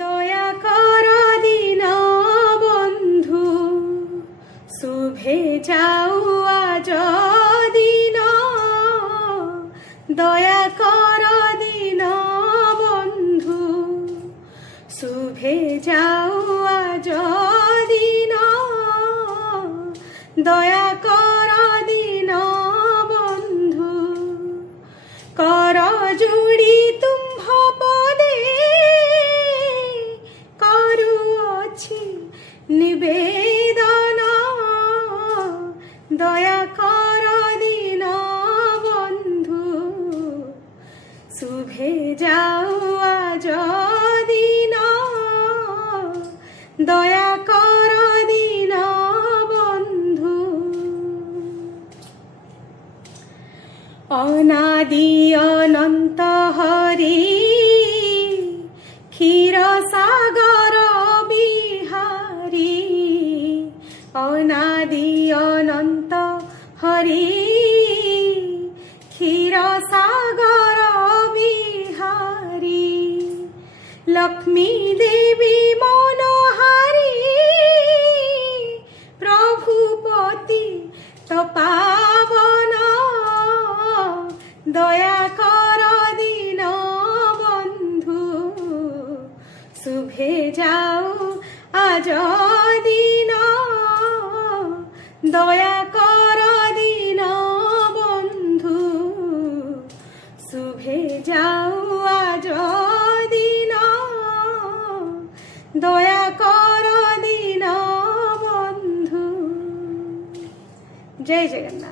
দয়া কর দিন বন্ধু, শুভে যাও আজ দিন। দয়া কর দিন বন্ধু, শুভে যাও আজ দিন। দয়া কর দিন বন্ধু, কর জুড়ি তুম্ভ পদে করুଅছি নিবেদন। দয়া কর দিন বন্ধু, শুভে যাও আজ দিন। দয়া কর দিন বন্ধু। অনাদি অনন্ত হরি, ক্ষীর সাগর বিহারী। অনাদি অনন্ত হরি, ক্ষীর সাগর বিহারী। লক্ষ্মী দেবী মনোহারী, প্রভুপতি তপাবন। দয়া কর দিন বন্ধু, শুভে যাও আজ দিন। দয়া কর দিন বন্ধু, শুভে যাও আজ দিন। দয়া কর দিন বন্ধু। জয় জগন্নাথ।